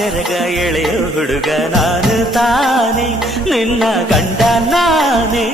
ಸೆರಗ ಎಳೆಯೋ ಹುಡುಗ ನಾನು ತಾನೇ, ನಿನ್ನ ಗಂಡ ನಾನೇ.